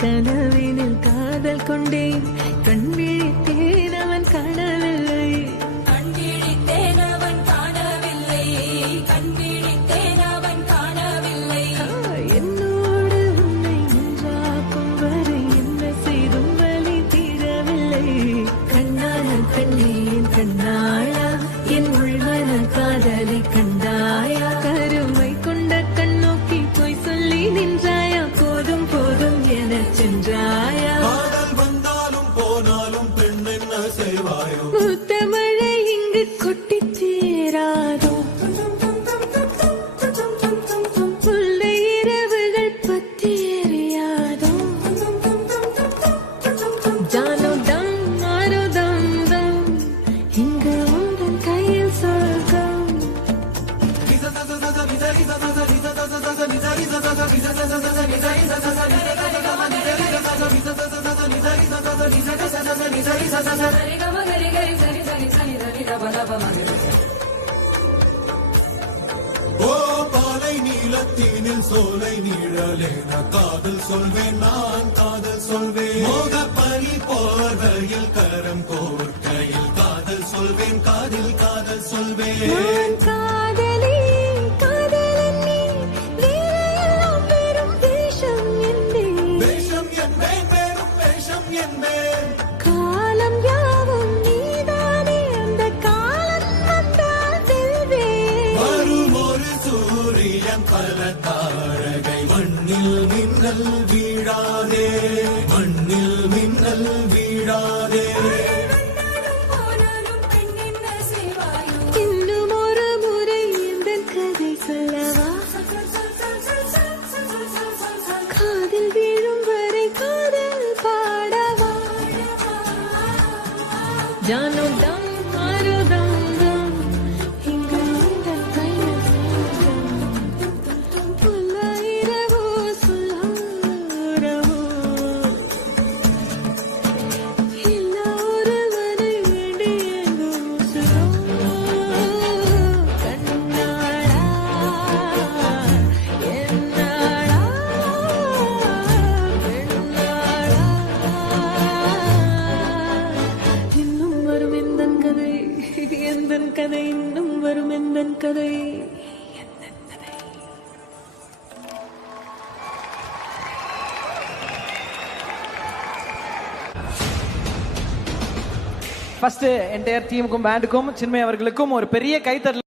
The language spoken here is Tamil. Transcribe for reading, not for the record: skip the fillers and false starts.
கனவினில் காதல் கொண்டேன், கண் விழித்தேன் அவன் காணவில்லை, கண் விழித்தேன் அவன் காணவில்லை, கண் விழித்தேன் அவன் காணவில்லை. என்னோடு உன்னை ஒன்றாக்கும் வரை என்ன செய்தும் வலி தீரவில்லை. கண்ணான கண்ணே என் கண்ணாளா, என் உள்மன காதலை கண்டாயா, கருமை கொண்ட கண்ணோக்கி போய் சொல்லி நின்றாயா, போதும் போதும் என சென்றாயா. காதல் வந்தாலும் போனாலும் பெண் என்ன செய்வாயோ, முத்தமழை இங்கு கொட்டி சேராதோ, முல்லை இரவுகள் பத்தி எறியாதோ. ஜானோ தம் மாரோ தம் தம், இங்கு உந்தன் கையில் சொர்க்கம். ஓ பாலை நீலத்தீனில் சோலை நீழலேன காதல் சொல்வேன், நான் காதல் சொல்வேன். மோக பனி போர்வையில் கரம் கோர்க்கையில் காதல் சொல்வேன், காதில் காதல் சொல்வேன். நான் காதலி காதலன் நீ, வேலையெல்லாம் வெறும் வேஷம் என்பேன், வேஷம் என்பேன், வெறும் வேஷம் என்பேன். காலம் யாவும் நீதானே, அந்த காலம் வந்தால் செல்வேன். வரும் ஒரு சூரியன் பல தாரகை, மண்ணில் மின்னல் வீழாதே, மண்ணில் மின்னல் வீழாதே. இன்னும் ஒரு முறை இந்த கதை சொல்லவா, காதில் வீழும் வரை காதல் பாடவா. ஜானோ தம் மாரோ தம் தம், இங்கு உந்தன் கையில் சொர்க்கம். புல்லாயிரவோ சொல்லாரவோ, எல்லா ஒருவரை வேண்டி எங்கும் உசுரோ. கண்ணாளா என்னாளா பெண்ணாளா, இன்னும் வரும் எந்தன் கதை, எந்தன் கதை, இன்னும் வரும் எந்தன் கதை. ஃபர்ஸ்ட் என்டையர் டீமுக்கும் பேண்டுக்கும் சின்மய் அவர்களுக்கும் ஒரு பெரிய கைத்தட்டல்.